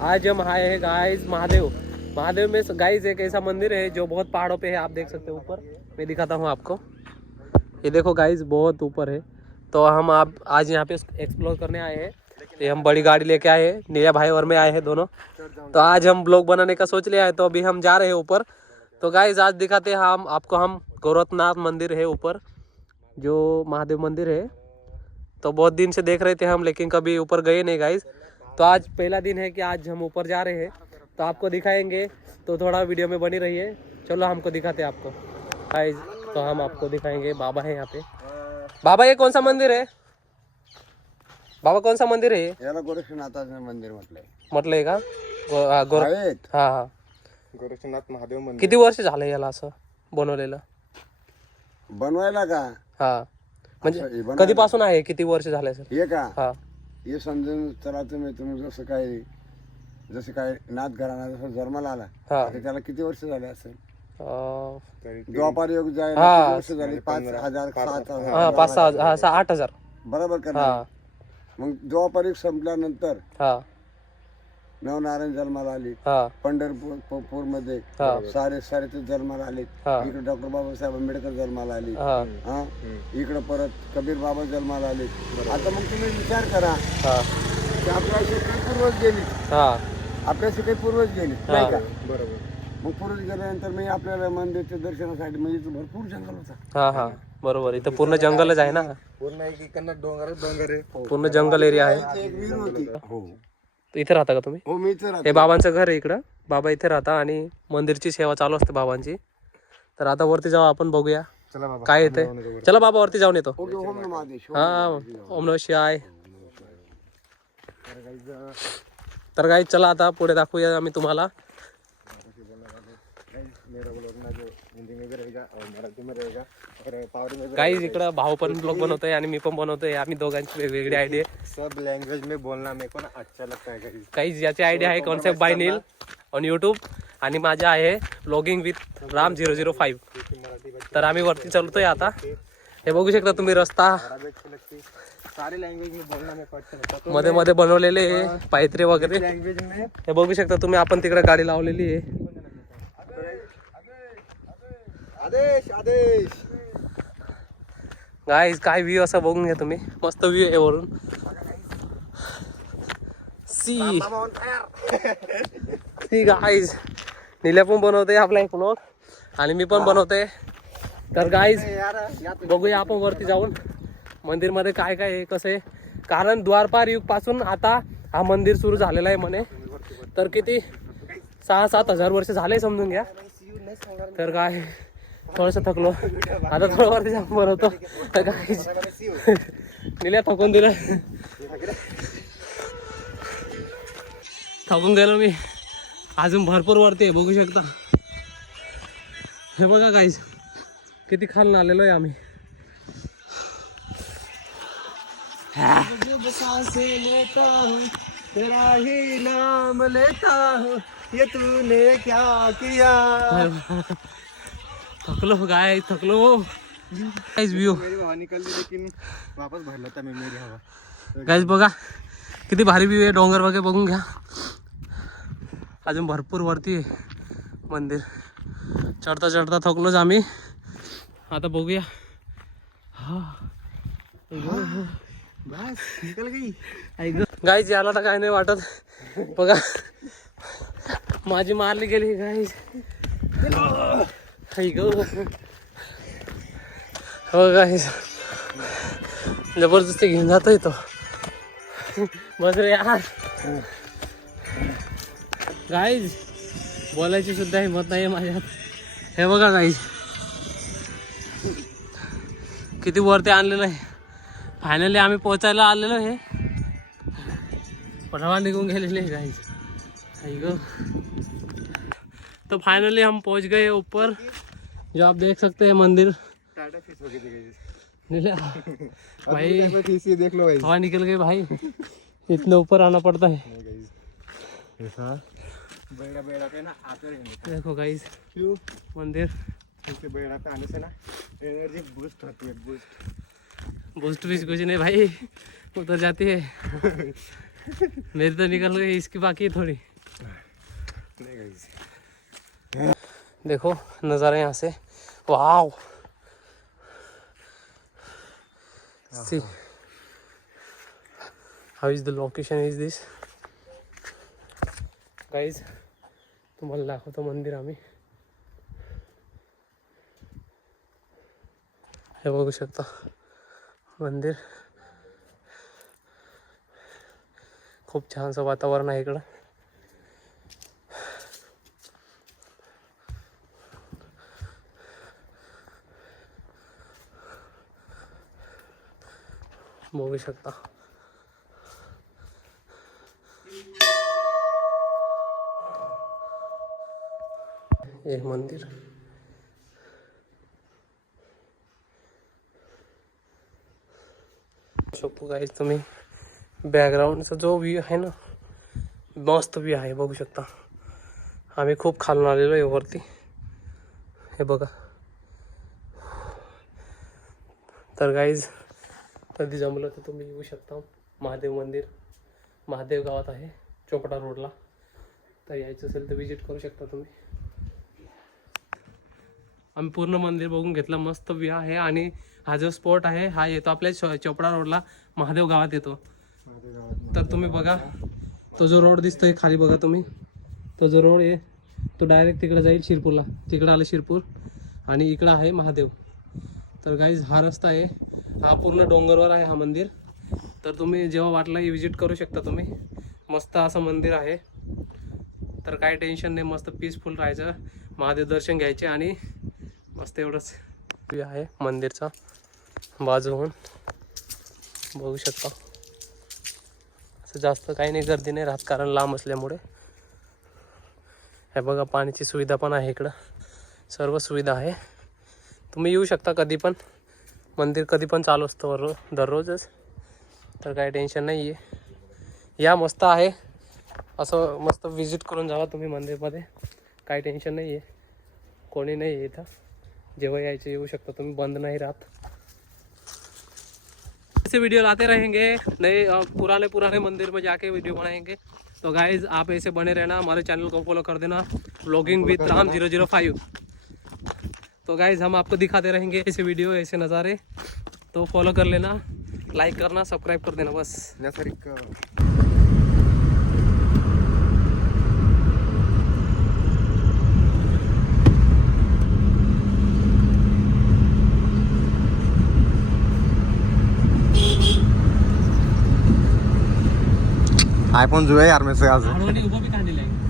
आज हम आए हैं गाइस महादेव में गाइस एक ऐसा मंदिर है जो बहुत पहाड़ों पे है। आप देख सकते हो ऊपर, मैं दिखाता हूँ आपको। ये देखो गाइस बहुत ऊपर है। तो हम आप आज यहाँ पे एक्सप्लोर करने आए हैं। तो हम बड़ी गाड़ी लेके आए हैं, नीला भाई और मैं आए हैं दोनों। तो आज हम ब्लॉग बनाने का सोच लिया है, तो अभी हम जा रहे हैं ऊपर। तो गाइस आज दिखाते हैं हम आपको, हम गोरखनाथ मंदिर है ऊपर, जो महादेव मंदिर है। तो बहुत दिन से देख रहे थे हम, लेकिन कभी ऊपर गए नहीं गाइस। तो आज पहला दिन है कि आज हम ऊपर जा रहे हैं, तो आपको दिखाएंगे। तो थोड़ा वीडियो में बनी रहिए। चलो हमको दिखाते हैं आपको गाइस। तो हम आपको दिखाएंगे, बाबा है यहाँ पे। बाबा ये कौन सा मंदिर है? बाबा कौन सा मंदिर है? याला गोरक्षनाथाचं मंदिर म्हटलंय का? हा हा, गोरक्षनाथ महादेव मंदिर. किती वर्ष झाले याला असं बनवलेलं? बनवायला का? हा म्हणजे कधीपासून आहे, किती वर्ष झाले सर? हे का? हा, हे समजून चला तुम्ही जसं काय नाथ घराणा जसं जन्माला आला, तर त्याला किती वर्ष झाले असेल? द्वापार योग जायला किती वर्ष झाली? 5,000 7,000 5,000 8,000 बरोबर का? मग द्वापार युग संपल्यानंतर नवनारायण जन्माला आली. पंढरपूर मध्ये सारे ते जन्माला आले. इकडे डॉक्टर बाबासाहेब आंबेडकर जन्माला आले. इकडे परत कबीर बाबा जन्माला आले. आता मग तुम्ही विचार करा की आपल्याशी काही पूर्वज गेली, आपल्याशी काही पूर्वज गेली नाही का? बरोबर. मग पूर्वज गेल्यानंतर मी आपल्याला मंदिरच्या दर्शनासाठी म्हणजे भरपूर जंगल होता. बरोबर. इथं पूर्ण जंगलच आहे ना, पूर्ण एक डोंगर आहे, पूर्ण जंगल एरिया आहे. एक विहीर होती. हो, इथे राहता का तुम्ही? हो मी इथे राहतो. हे बाबांचं घर आहे इकडं. बाबा इथे राहता आणि मंदिरची सेवा चालू असते बाबांची. तर आता वरती जाऊ आपण, बघूया काय येते. चला बाबा वरती जाऊन येतो. हा, ओम नमः शिवाय. तर गाईज चला आता पुढे दाखवूया आम्ही तुम्हाला. गाईज इकडं भाऊ पण ब्लॉग बनवतोय आणि मी पण बनवतोय. आम्ही दोघांची वेगवेगळी आयडिया. सब लैंग्वेज में बोलना मेरे को ना अच्छा लगता है. गाईज याची आयडिया आहे concept by Neel on YouTube, आणि माझ्या आहे व्लॉगिंग विथ राम 005. तर आम्ही वरती चालतोय आता. हे बघू शकता तुम्ही रस्ता, सारे लैंग्वेज में बोलना मेरे को अच्छा लगता है. मध्ये मध्ये बनवलेले पायत्रे वगैरे लैंग्वेज में हे बघू शकता तुम्ही. आपण तिकडे गाडी लावलेली आहे. आदेश आदेश. गाईज काय व्ह्यू असा बघून घ्या तुम्ही, मस्त व्ह्यू आहे वरून. सी गाईज नील्या पण बनवते आपला एक ब्लॉग, आणि मी पण बनवते. तर गाईज बघूया आपण वरती जाऊन मंदिरमध्ये काय काय आहे, कसं आहे. कारण द्वारपार युग पासून आता हा मंदिर सुरू झालेला आहे म्हणे. तर किती 6-7 हजार वर्ष झाले समजून घ्या. तर काय थोडंसं थकलो आता, थोडं वरती जाऊन बनवतो. तर गाईज नील्या थकून दिलं, थकून गेलो मी. अजून भरपूर वरती आहे, बघू शकता. हे बघा गाईज किती खालून आलेलो आहे आम्ही. तेरा ही नाम लेता हूँ, ये तूने क्या किया. थकलो गाय, थकलो गाइस. व्यू मेरी हवा निकल ली, लेकिन वापस भरला था मैं मेरी हवा. गाइस बघा किती भारी व्यू आहे. डोंगर वगैरे बघून घ्या. अजून भरपूर वरती आहे मंदिर. चढता चढता थकलोच आम्ही. आता बघूया. बस निकल गई. गाईज याला तर काय नाही वाटत. बघा माझी मारली गेली गाईज. हो गाईज जबरदस्ती घेऊन जातोय तो. बस रे यार. गाईज बोलायची सुद्धा हिंमत नाही माझ्यात. हे बघा गाईज किती वरती आणलेलं आहे. फायनली आम्ही पोहोचायला आलेलो आहे. पटावा निकल गेलेले गाइस. तो फाइनली हम पहुंच गए ऊपर, जो आप देख सकते हैं मंदिर. भाई देख लो भाई, हवा निकल गई भाई. इतने ऊपर आना पड़ता है. बेड़ा पे ना आते रहेंगे. देखो गाइस मंदिर. इससे बेड़ा पे आने से ना एनर्जी बूस्ट होती है. बूस्ट भी कुछ नहीं भाई, उतर जाती है. मेरी तो निकल गई, इसकी बाकी है थोड़ी. देखो नज़ारा यहाँ से, wow. See how is the location is this guys. तुम्हाला दाखवतो मंदिर आम्ही. हे बघू शकता मंदिर. खूप छानसं वातावरण आहे इकडं. बघू शकता. एक मंदिर. शकतो गाईज तुम्ही बॅकग्राऊंडचा जो व्ह्यू आहे ना, मस्त व्ह्यू आहे. बघू शकता. आम्ही खूप खालून आलेलो आहे वरती. हे बघा. तर गाईज कधी जमलं तर तुम्ही येऊ शकता. महादेव मंदिर महादेव गावात आहे, चोपडा रोडला. तर यायचं असेल तर विजिट करू शकता तुम्ही. आम्ही पूर्ण मंदिर बघून घेतलं. मस्त व्ह्यू आहे. आणि हा जो स्पॉट आहे हा येतो आपल्या चोपडा रोडला, महादेव गावात येतो. तर तुम्ही बघा तो जो रोड दिसतोय खाली, बघा तुम्ही तो जो रोड आहे तो डायरेक्ट तिकडे जाईल शिरपूरला. तिकडे आलं शिरपूर आणि इकडं आहे महादेव. तर गाईज हा रस्ता आहे, हा पूर्ण डोंगरवर आहे हा मंदिर. तर तुम्ही जेव्हा वाटलं विजिट करू शकता तुम्ही. मस्त असं मंदिर आहे. तर काही टेन्शन नाही, मस्त पीसफुल राहायचं, महादेव दर्शन घ्यायचे आणि मस्त एवढंच आहे मंदिरचा. बाजूहून बघू शकता. असं जास्त काही नाही गर्दी नाही राहत, कारण लांब असल्यामुळे. हे बघा पाण्याची सुविधा पण आहे इकडं, सर्व सुविधा आहे. तुम्ही येऊ शकता कधी पण. मंदिर कधी पण चालू असतं दररोजच. तर काही टेन्शन नाही आहे. या मस्त आहे, असं मस्त विजिट करून जावा तुम्ही मंदिरमध्ये. काही टेन्शन नाही आहे, कोणी नाही आहे इथं. जेव्हा यायचं येऊ शकता तुम्ही, बंद नहीं रात. ऐसे वीडियो लाते रहेंगे, नए पुराने मंदिर में जाके वीडियो बनाएंगे. तो गाइज आप ऐसे बने रहना, हमारे चैनल को फॉलो कर देना, व्लॉगिंग विद राम 005. तो गाइज हम आपको दिखाते रहेंगे ऐसे वीडियो, ऐसे नज़ारे. तो फॉलो कर लेना, लाइक करना, सब्सक्राइब कर देना बस. आईफोन जो है यार मेरे से आज उभं बी काढलेलं आहे.